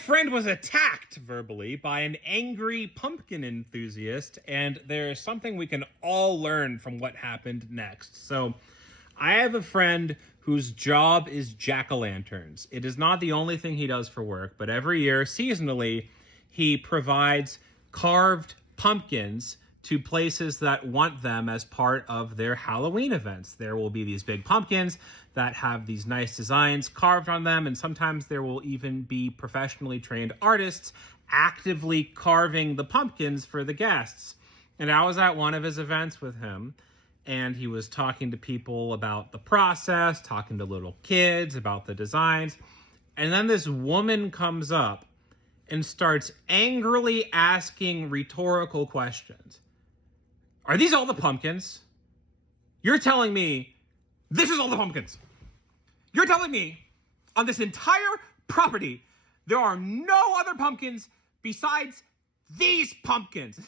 friend was attacked verbally by an angry pumpkin enthusiast, and there's something we can all learn from what happened next. So, I have a friend whose job is jack-o'-lanterns. It is not the only thing he does for work, but every year, seasonally, he provides carved pumpkins to places that want them as part of their Halloween events. There will be these big pumpkins that have these nice designs carved on them, and sometimes there will even be professionally trained artists actively carving the pumpkins for the guests. And I was at one of his events with him, and he was talking to people about the process, talking to little kids about the designs, and then this woman comes up and starts angrily asking rhetorical questions. Are these all the pumpkins? You're telling me this is all the pumpkins. You're telling me on this entire property, there are no other pumpkins besides these pumpkins.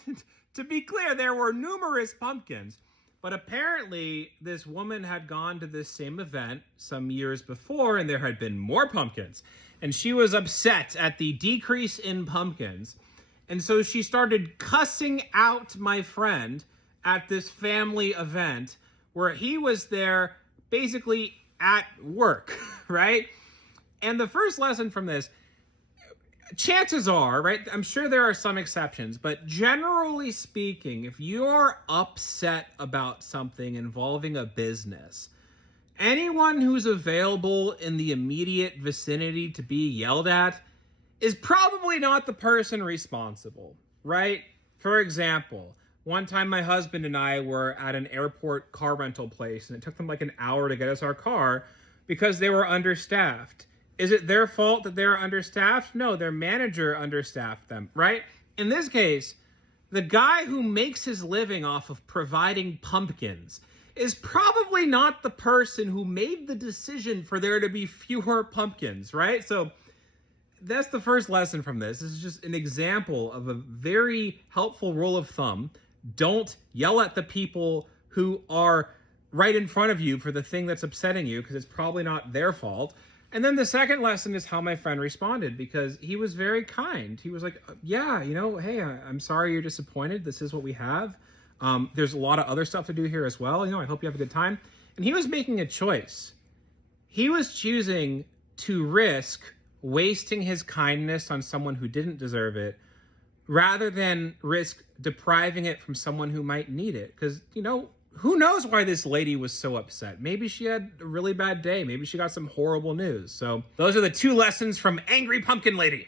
To be clear, there were numerous pumpkins, but apparently this woman had gone to this same event some years before and there had been more pumpkins. And she was upset at the decrease in pumpkins. And so she started cussing out my friend at this family event where he was there basically at work, right? And the first lesson from this, chances are, right, I'm sure there are some exceptions, but generally speaking, if you're upset about something involving a business, anyone who's available in the immediate vicinity to be yelled at is probably not the person responsible, right? For example, one time my husband and I were at an airport car rental place and it took them like an hour to get us our car because they were understaffed. Is it their fault that they're understaffed? No, their manager understaffed them, right? In this case, the guy who makes his living off of providing pumpkins is probably not the person who made the decision for there to be fewer pumpkins, right? So that's the first lesson from this. This is just an example of a very helpful rule of thumb. Don't yell at the people who are right in front of you for the thing that's upsetting you, because it's probably not their fault. And then the second lesson is how my friend responded, because he was very kind. He was like, yeah, hey, I'm sorry you're disappointed. This is what we have. There's a lot of other stuff to do here as well. I hope you have a good time. And he was making a choice. He was choosing to risk wasting his kindness on someone who didn't deserve it, rather than risk depriving it from someone who might need it. Because, who knows why this lady was so upset? Maybe she had a really bad day. Maybe she got some horrible news. So those are the two lessons from Angry Pumpkin Lady.